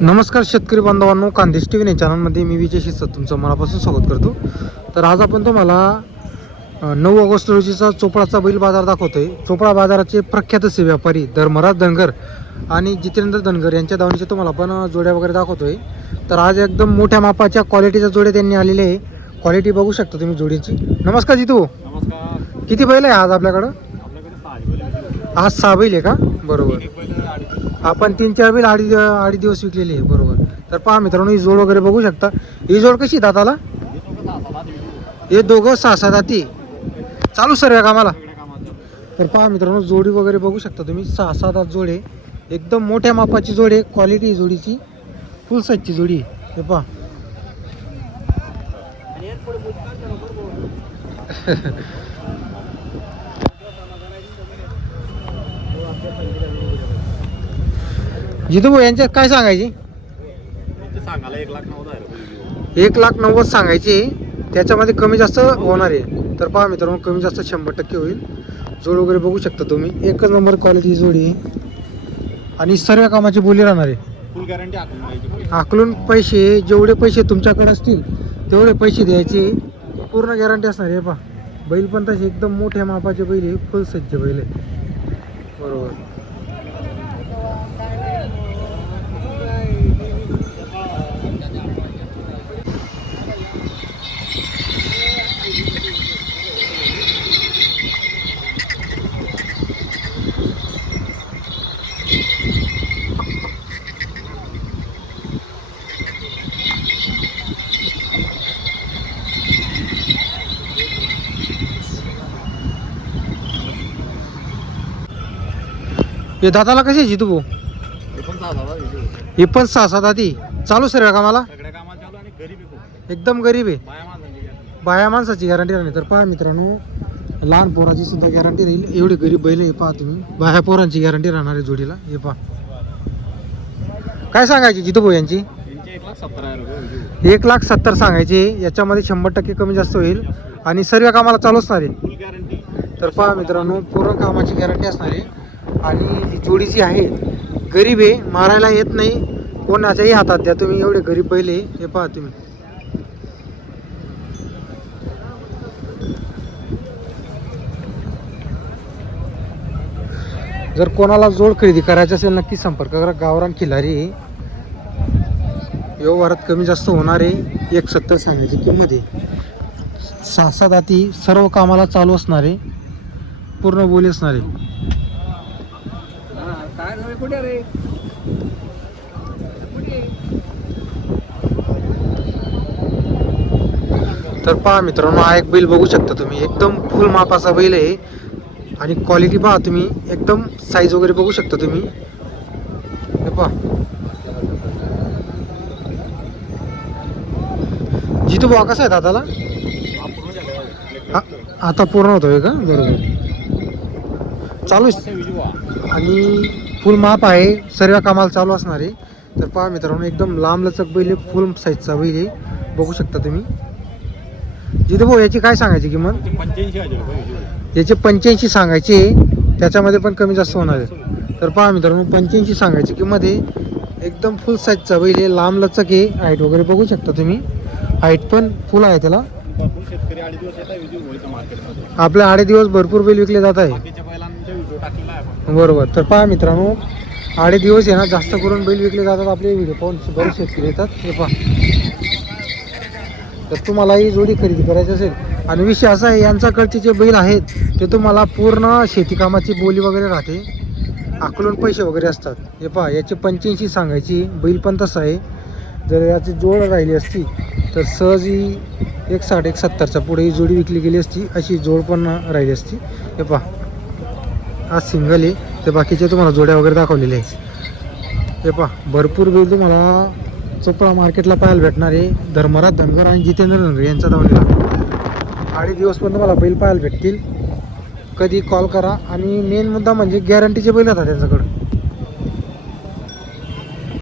नमस्कार शेतकरी बांधवांनो, कांदेश टी व्ही चॅनलमध्ये मी विजय शिरसाट तुमचं मनापासून स्वागत करतो. तर आज आपण तुम्हाला 9 ऑगस्ट रोजीचा चोपडाचा बैल बाजार दाखवतोय. चोपडा बाजाराचे प्रख्यात असे व्यापारी धर्मराज धनगर आणि जितेंद्र धनगर यांच्या दावणीचे तुम्हाला आपण जोड्या वगैरे दाखवतोय. तर आज एकदम मोठ्या मापाच्या क्वालिटीच्या जोड्या त्यांनी आलेले आहे. क्वालिटी बघू शकता तुम्ही जोडीची. नमस्कार जितू. नमस्कार. किती बैल आहे आज आपल्याकडं? आज 6 बैल आहे का? बरोबर. आपण 3-4 बैल अडीच दिवस विकलेले आहे. बरोबर. तर पहा मित्रांनो, ही जोड वगैरे बघू शकता. ही जोड कशी दाताला? हे दोघं 6-6 दाती चालू सर्व कामाला. तर पहा मित्रांनो, जोडी वगैरे बघू शकता तुम्ही. 6-6 दात जोड आहे. एकदम मोठ्या मापाची जोड आहे. क्वालिटी जोडीची फुल साईजची जोडी आहे. हे पहा. जितू भाऊ यांच्यात काय सांगायची? सांगायला 1,90,000 1,90,000 सांगायची. त्याच्यामध्ये कमी जास्त होणार आहे. तर पहा मित्रांनो, कमी जास्त 100% होईल. जोड वगैरे बघू शकता तुम्ही. एकच नंबर क्वालिटी जोडी आहे आणि सर्व कामाची बोली राहणार आहे. फुल गॅरंटी आकलून पैसे, जेवढे पैसे तुमच्याकडे असतील तेवढे पैसे द्यायचे. पूर्ण गॅरंटी असणार आहे. पहा, बैल पण तसे एकदम मोठ्या मापाचे बैल आहे. फुल साईजचे बैल आहे. बरोबर. हे दाताला कसे जितू भाऊ? हे पण 6-6 दाती चालू सर्व कामाला. सगळ्या कामात चालू आणि गरीबी खूप. एकदम गरीब आहे. बाया माणसांची guarantee. बाया माणसाची गॅरंटी राहणार. तर पहा मित्रांनो, लहान पोराची सुद्धा गॅरंटी राहील. एवढी गरीब बैल आहे. पहा तुम्ही, बाया पोरांची गॅरंटी राहणार आहे जोडीला. हे पहा. काय सांगायची जितू भाऊ यांची? यांचे 1,70,000 रुपये. 1,70,000 सांगायचे. याच्यामध्ये 100% कमी जास्त होईल आणि सर्व कामाला चालू असणार आहे. फुल गॅरंटी. तर पहा मित्रांनो, पूर्ण कामाची गॅरंटी असणार आहे. आणि ही जोडी जी आहे गरीब आहे, मारायला येत नाही, कोणाच्याही हातात द्या तुम्ही. एवढे गरीब बैल आहे. हे पहा तुम्ही. जर कोणाला जोड खरेदी करायची असेल नक्की संपर्क करा. गावरान खिलारी. व्यवहारात कमी जास्त होणार आहे. 1,70,000 सांगायची किंमत आहे. 6-6 दाती सर्व कामाला चालू असणार आहे. पूर्ण बोली असणार आहे. तर पहा मित्रांनो, हा एक बैल बघू शकता तुम्ही. एकदम फुल मापाचा बैल आहे आणि क्वालिटी पहा तुम्ही. एकदम साईज वगैरे बघू शकता तुम्ही. हे पहा. जितू भाऊ कसा आहे दादाला? आता पूर्ण होतोय का? बरोबर. चालू आणि फुल माप आहे. सर्व कामाला चालू असणार आहे. तर पहा मित्रांनो, एकदम लांब लचक बैल आहे. फुल साईजचा बैल आहे. बघू शकता तुम्ही. जितू भाऊ याची काय सांगायची किंमत? 85,000 रुपये. याचे 85 सांगायचे. त्याच्यामध्ये पण कमी जास्त होणार आहे. तर पहा मित्रांनो, 85 सांगायची किंमत आहे. एकदम फुल साईजचा बैल आहे. लांब लचक आहे. हाईट वगैरे बघू शकता तुम्ही. हाईट पण फुल आहे त्याला. शेतकरी 8 दिवस येतात व्हिडिओ होईल मार्केटमध्ये. आपले 8 दिवस भरपूर बैल विकले जात आहे. बाकीच्या बैलांचा व्हिडिओ टाकलेला आहे आपण. बरोबर. तर पहा मित्रांनो, 8 दिवस आहे ना, जास्त करून बैल विकले जातात. आपले व्हिडिओ पाहून बरेच शेतकरी येतात. हे पहा. तर तुम्हाला ही जोडी खरेदी करायची असेल, आणि विषय असा आहे, यांच्याकडचे जे बैल आहेत ते तुम्हाला पूर्ण शेती कामाची बोली वगैरे राहते. आकलून पैसे वगैरे असतात. हे पहा, याचे 85 सांगायची. बैल पण तसं आहे. जर याची जोड राहिली असती तर सहज ही 1,60-1,70च्या पुढे ही जोडी विकली गेली असती. अशी जोड पण राहिली असती. हे पहा, हा सिंगल आहे. ते बाकीचे तुम्हाला जोड्या वगैरे दाखवलेले आहेत. हे पहा, भरपूर बैल तुम्हाला चोपडा मार्केटला पाहायला भेटणार आहे. धर्मराज धनगर आणि जितेंद्र धनगर यांचा दावणीला 8 दिवस पण तुम्हाला बैल पाहायला भेटतील. कधी कॉल करा. आणि मेन मुद्दा म्हणजे गॅरंटीचे बैल होता त्यांच्याकडं.